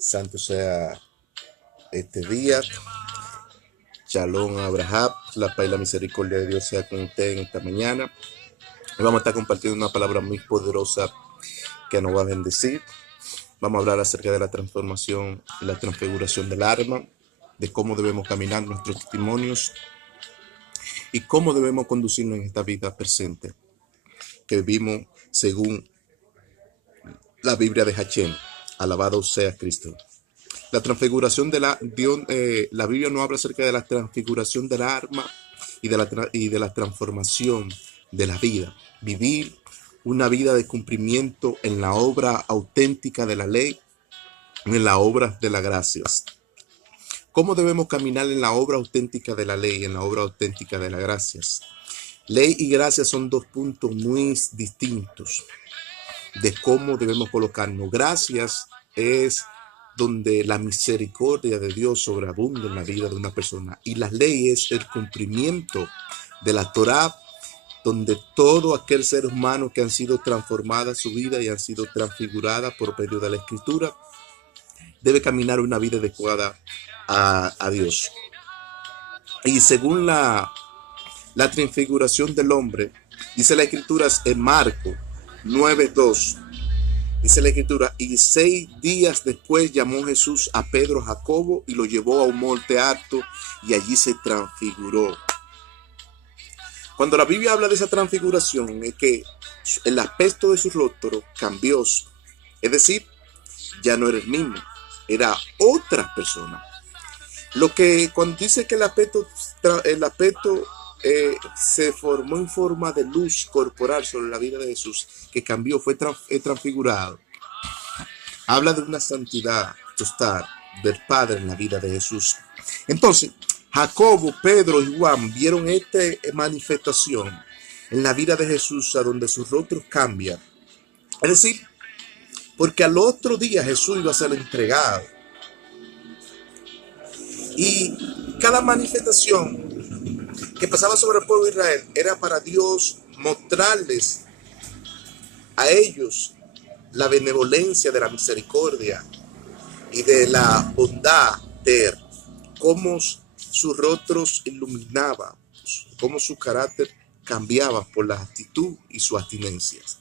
Santo sea este día. Shalom Abraham, la paz y la misericordia de Dios sea con usted en esta mañana. Y vamos a estar compartiendo una palabra muy poderosa que nos va a bendecir. Vamos a hablar acerca de la transformación y la transfiguración del alma, de cómo debemos caminar nuestros testimonios y cómo debemos conducirnos en esta vida presente que vivimos según la Biblia de Hachem. Alabado sea Cristo. La transfiguración de la Biblia no habla acerca de la transfiguración del alma y de la transformación de la vida. Vivir una vida de cumplimiento en la obra auténtica de la ley, en la obra de las gracias. ¿Cómo debemos caminar en la obra auténtica de la ley, en la obra auténtica de las gracias? Ley y gracia son dos puntos muy distintos de cómo debemos colocarnos. Gracias es donde la misericordia de Dios sobreabunda en la vida de una persona. Y la ley es el cumplimiento de la Torá, donde todo aquel ser humano que han sido transformada su vida y han sido transfigurada por medio de la Escritura, debe caminar una vida adecuada a Dios. Y según la transfiguración del hombre, dice la Escritura en Marcos 9:2, dice la Escritura, y 6 días después llamó Jesús a Pedro, Jacobo, y lo llevó a un monte alto, y allí se transfiguró. Cuando la Biblia habla de esa transfiguración, es que el aspecto de su rostro cambió. Es decir, ya no era el mismo, era otra persona. Lo que cuando dice que el aspecto se formó en forma de luz corporal sobre la vida de Jesús, que cambió, fue transfigurado. Habla de una santidad total del Padre en la vida de Jesús. Entonces, Jacobo, Pedro y Juan vieron esta manifestación en la vida de Jesús, a donde sus rostros cambian. Es decir, porque al otro día Jesús iba a ser entregado. Y cada manifestación que pasaba sobre el pueblo de Israel era para Dios mostrarles a ellos la benevolencia de la misericordia y de la bondad de cómo sus rostros iluminaban, cómo su carácter cambiaba por la actitud y sus abstinencias.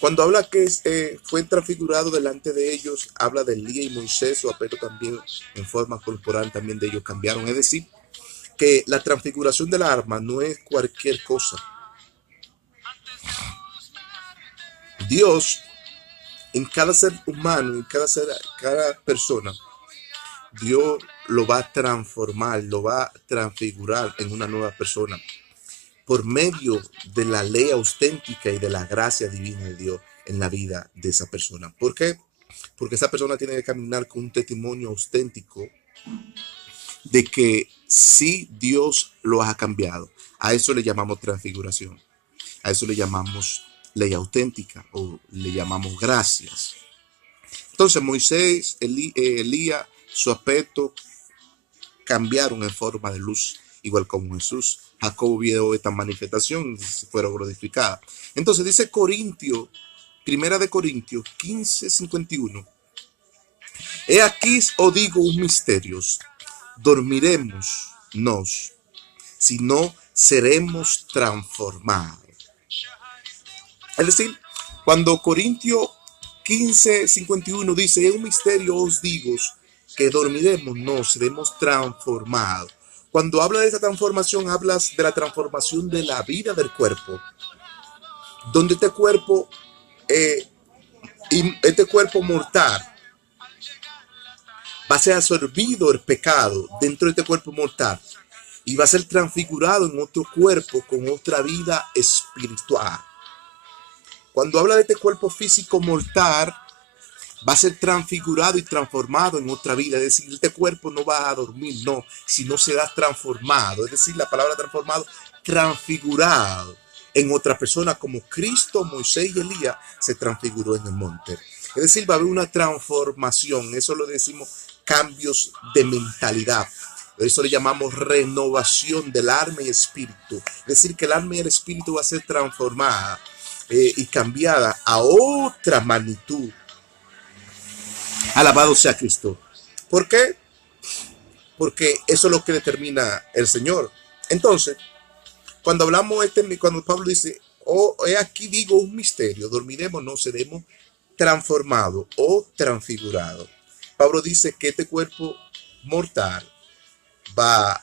Cuando habla que fue transfigurado delante de ellos, habla de Elías y Moisés, pero también en forma corporal también de ellos cambiaron. Es decir, que la transfiguración del alma no es cualquier cosa. Dios, en cada ser humano, en cada persona, Dios lo va a transformar, lo va a transfigurar en una nueva persona por medio de la ley auténtica y de la gracia divina de Dios en la vida de esa persona. ¿Por qué? Porque esa persona tiene que caminar con un testimonio auténtico de que sí Dios lo ha cambiado. A eso le llamamos transfiguración. A eso le llamamos ley auténtica o le llamamos gracias. Entonces Moisés, Elías, su aspecto cambiaron en forma de luz, igual como Jesús. Jacob vio esta manifestación y fueron glorificadas. Entonces dice Primera de Corintios 15:51. He aquí os digo un misterio. Dormiremos, si no seremos transformados. Es decir, cuando Corintios 15:51 dice, es un misterio os digo, que dormiremos, no seremos transformados. Cuando habla de esa transformación, hablas de la transformación de la vida del cuerpo, donde este cuerpo mortal va a ser absorbido el pecado dentro de este cuerpo mortal y va a ser transfigurado en otro cuerpo con otra vida espiritual. Cuando habla de este cuerpo físico mortal, va a ser transfigurado y transformado en otra vida. Es decir, este cuerpo no va a dormir, no, sino será transformado. Es decir, la palabra transformado, transfigurado en otra persona, como Cristo, Moisés y Elías se transfiguró en el monte. Es decir, va a haber una transformación. Eso lo decimos cambios de mentalidad. Eso le llamamos renovación del alma y espíritu. Es decir, que el alma y el espíritu va a ser transformada y cambiada a otra magnitud Alabado sea Cristo. ¿Por qué? Porque eso es lo que determina el Señor. Entonces, cuando hablamos, cuando Pablo dice, oh, he aquí digo un misterio, dormiremos, no seremos transformados o transfigurados. Pablo dice que este cuerpo mortal va,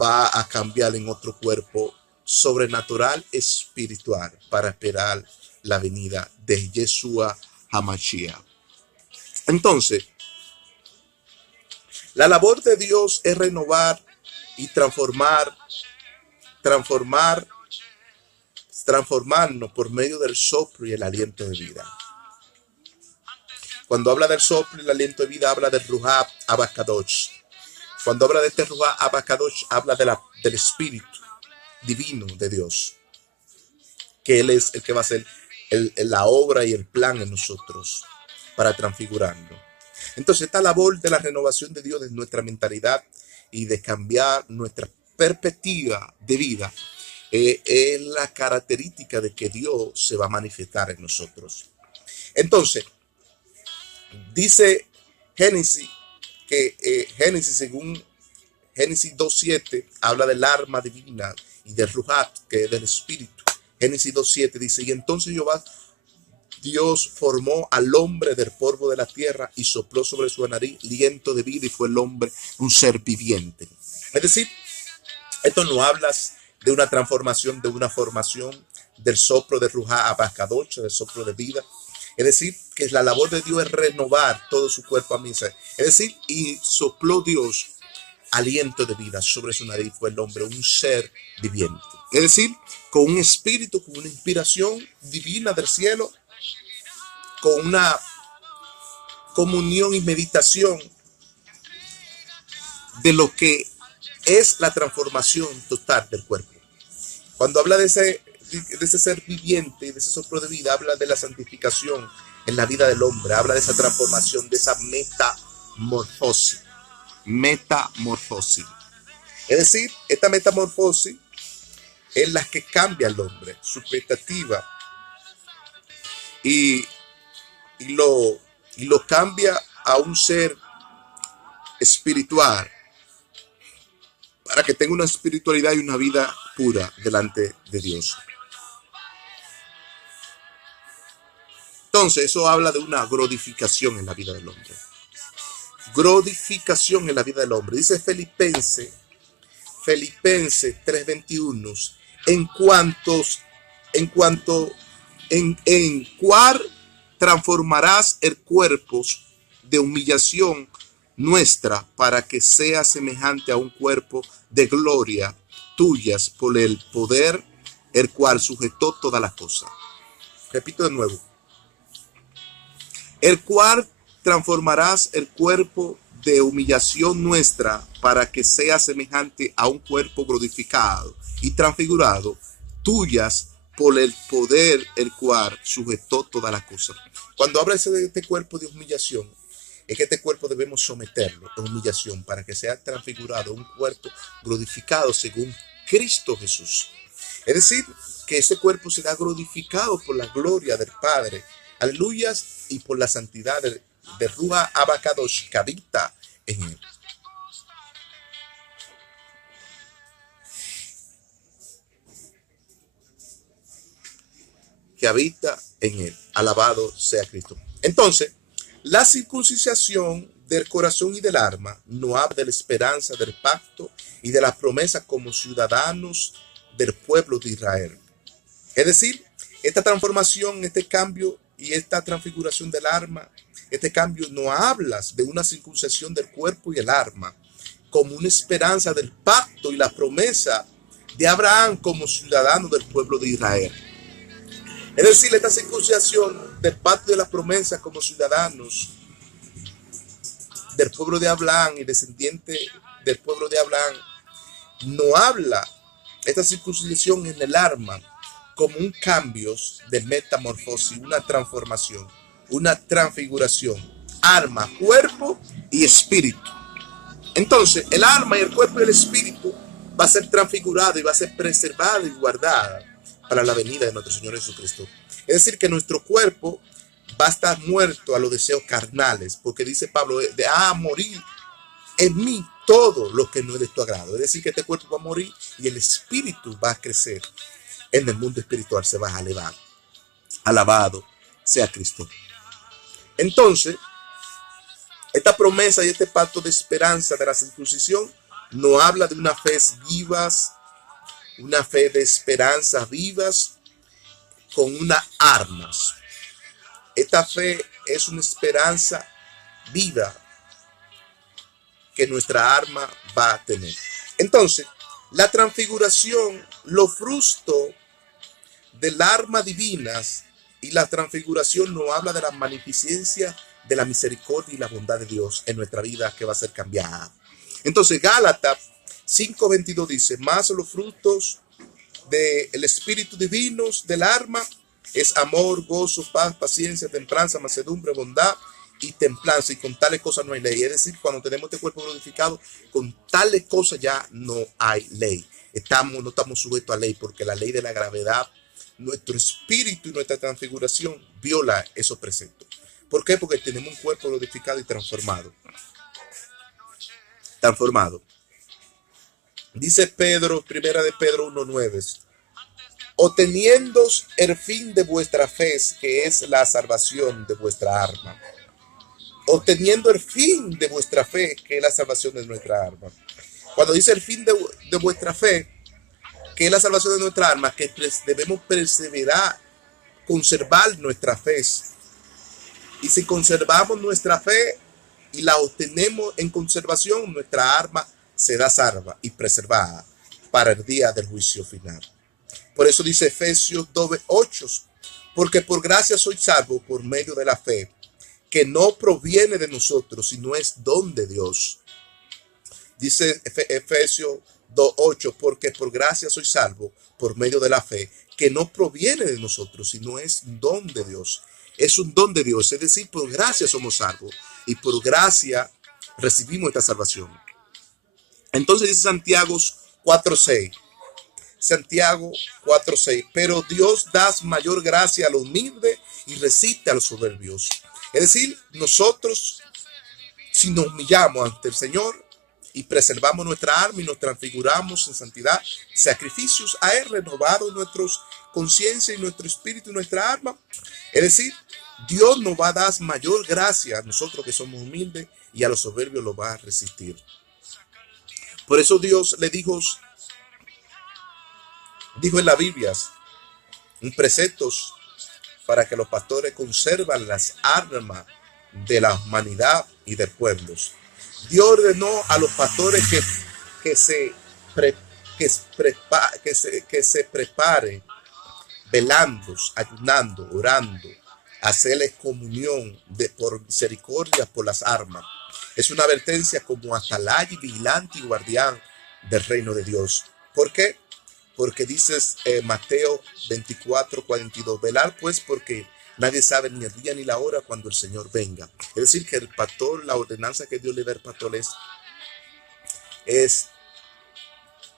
va a cambiar en otro cuerpo sobrenatural, espiritual, para esperar la venida de Yeshua HaMashiach. Entonces, la labor de Dios es renovar y transformarnos por medio del soplo y el aliento de vida. Cuando habla del soplo y el aliento de vida, habla del Ruach Abakadosh. Cuando habla de este Ruach Abakadosh, habla del Espíritu divino de Dios, que Él es el que va a hacer la obra y el plan en nosotros para transfigurarnos. Entonces, esta labor de la renovación de Dios de nuestra mentalidad y de cambiar nuestra perspectiva de vida es la característica de que Dios se va a manifestar en nosotros. Entonces, dice Génesis que según Génesis 2.7 habla del arma divina y del Ruach, que es del Espíritu. Génesis 2.7 dice, y entonces Jehová Dios formó al hombre del polvo de la tierra y sopló sobre su nariz aliento de vida y fue el hombre un ser viviente. Es decir, esto no habla de una transformación, de una formación del soplo de Ruach Abakadosh, del soplo de vida. Es decir, que la labor de Dios es renovar todo su cuerpo a mí. Es decir, y sopló Dios aliento de vida sobre su nariz, fue el hombre un ser viviente. Es decir, con un espíritu, con una inspiración divina del cielo, con una comunión y meditación de lo que es la transformación total del cuerpo. Cuando habla de ese ser viviente y de ese soplo de vida, habla de la santificación en la vida del hombre, habla de esa transformación, de esa metamorfosis. Es decir, esta metamorfosis es la que cambia al hombre, su expectativa, y lo cambia a un ser espiritual, para que tenga una espiritualidad y una vida pura delante de Dios. Entonces, eso habla de una glorificación en la vida del hombre. Glorificación en la vida del hombre. Dice Filipenses 3:21, en cual transformarás el cuerpo de humillación nuestra para que sea semejante a un cuerpo de gloria tuyas por el poder el cual sujetó todas las cosas. Repito de nuevo. El cual transformarás el cuerpo de humillación nuestra para que sea semejante a un cuerpo glorificado y transfigurado tuyas por el poder el cual sujetó todas las cosas. Cuando habla de este cuerpo de humillación, es que este cuerpo debemos someterlo a humillación para que sea transfigurado, un cuerpo glorificado según Cristo Jesús. Es decir, que ese cuerpo será glorificado por la gloria del Padre, aleluyas, y por la santidad de Ruach Abakadosh que habita en él. Que habita en él. Alabado sea Cristo. Entonces, la circuncisión del corazón y del alma no habla de la esperanza del pacto y de las promesas como ciudadanos del pueblo de Israel. Es decir, esta transformación, este cambio y esta transfiguración del alma, este cambio no habla de una circuncisión del cuerpo y el alma como una esperanza del pacto y la promesa de Abraham como ciudadano del pueblo de Israel. Es decir, esta circuncisión del pacto y de la promesa como ciudadanos del pueblo de Abraham y descendiente del pueblo de Abraham no habla esta circuncisión en el alma como un cambio de metamorfosis, una transformación, una transfiguración, alma, cuerpo y espíritu. Entonces, el alma y el cuerpo y el espíritu va a ser transfigurado y va a ser preservado y guardada para la venida de nuestro Señor Jesucristo. Es decir, que nuestro cuerpo va a estar muerto a los deseos carnales, porque dice Pablo, de morir en mí todo lo que no es de tu agrado. Es decir, que este cuerpo va a morir y el espíritu va a crecer en el mundo espiritual, se va a elevar. Alabado sea Cristo. Entonces, esta promesa y este pacto de esperanza de la circuncisión nos habla de una fe vivas, una fe de esperanza vivas con unas armas. Esta fe es una esperanza viva que nuestra arma va a tener. Entonces, la transfiguración, los frutos del arma divinas y la transfiguración nos habla de la magnificencia de la misericordia y la bondad de Dios en nuestra vida que va a ser cambiada. Entonces, Gálatas 5:22 dice, más los frutos del Espíritu divinos del arma es amor, gozo, paz, paciencia, templanza, mansedumbre, bondad y templanza, y con tales cosas no hay ley. Es decir, cuando tenemos este cuerpo glorificado, con tales cosas ya no hay ley. No estamos sujetos a ley, porque la ley de la gravedad, nuestro espíritu y nuestra transfiguración viola esos preceptos. ¿Por qué? Porque tenemos un cuerpo glorificado y transformado. Dice Pedro, primera de Pedro 1:9, obteniendo el fin de vuestra fe, que es la salvación de vuestra alma. Obteniendo el fin de vuestra fe, que es la salvación de nuestra alma. Cuando dice el fin de vuestra fe, que es la salvación de nuestra alma, que debemos perseverar, conservar nuestra fe. Y si conservamos nuestra fe y la obtenemos en conservación, nuestra alma será salva y preservada para el día del juicio final. Por eso dice Efesios 2:8, porque por gracia soy salvo por medio de la fe, que no proviene de nosotros, sino es don de Dios. Dice Efesios 2:8, porque por gracia soy salvo por medio de la fe, que no proviene de nosotros, sino es don de Dios. Es un don de Dios, es decir, por gracia somos salvos y por gracia recibimos esta salvación. Entonces dice Santiago 4:6. Santiago 4:6, pero Dios da mayor gracia a los humildes y resiste a los soberbios. Es decir, nosotros, si nos humillamos ante el Señor y preservamos nuestra alma y nos transfiguramos en santidad, sacrificios a Él, renovado nuestra conciencia y nuestro espíritu y nuestra alma, es decir, Dios nos va a dar mayor gracia a nosotros que somos humildes, y a los soberbios lo va a resistir. Por eso Dios le dijo en la Biblia un preceptos para que los pastores conservan las armas de la humanidad y del pueblo. Dios ordenó a los pastores que se preparen, velando, ayunando, orando, hacerles comunión por misericordia por las armas. Es una advertencia como atalaya, vigilante y guardián del reino de Dios. ¿Por qué? Porque dices Mateo 24:42, velar pues porque nadie sabe ni el día ni la hora cuando el Señor venga. Es decir, que el pastor, la ordenanza que Dios le da al pastor es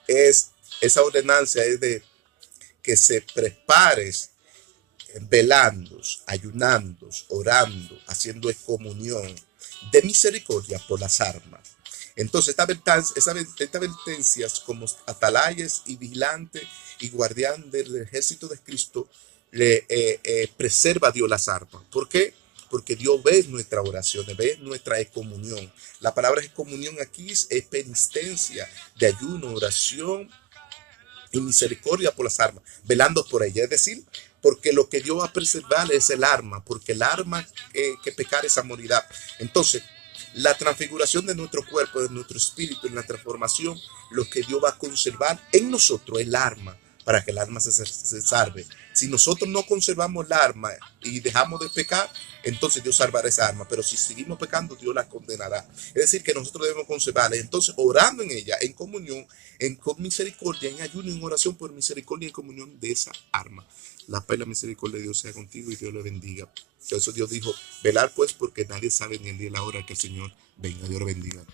esa ordenanza es de que se prepares velando, ayunando, orando, haciendo comunión de misericordia por las armas. Entonces, estas advertencias como atalayas y vigilante y guardián del ejército de Cristo le preserva a Dios las armas. ¿Por qué? Porque Dios ve nuestras oraciones, ve nuestra comunión. La palabra comunión aquí es penitencia, de ayuno, oración y misericordia por las armas, velando por ella. Es decir, porque lo que Dios va a preservar es el arma, porque el arma que pecar es morirá. Entonces, la transfiguración de nuestro cuerpo, de nuestro espíritu, en la transformación, lo que Dios va a conservar en nosotros es el arma, para que el arma se salve. Si nosotros no conservamos el arma y dejamos de pecar, entonces Dios salvará esa arma. Pero si seguimos pecando, Dios la condenará. Es decir, que nosotros debemos conservarla. Entonces, orando en ella, en comunión, con misericordia, en ayuno, en oración por misericordia y en comunión de esa arma. La paz y la misericordia de Dios sea contigo y Dios le bendiga. Por eso Dios dijo, velar pues porque nadie sabe ni el día ni la hora que el Señor venga. Dios le bendiga.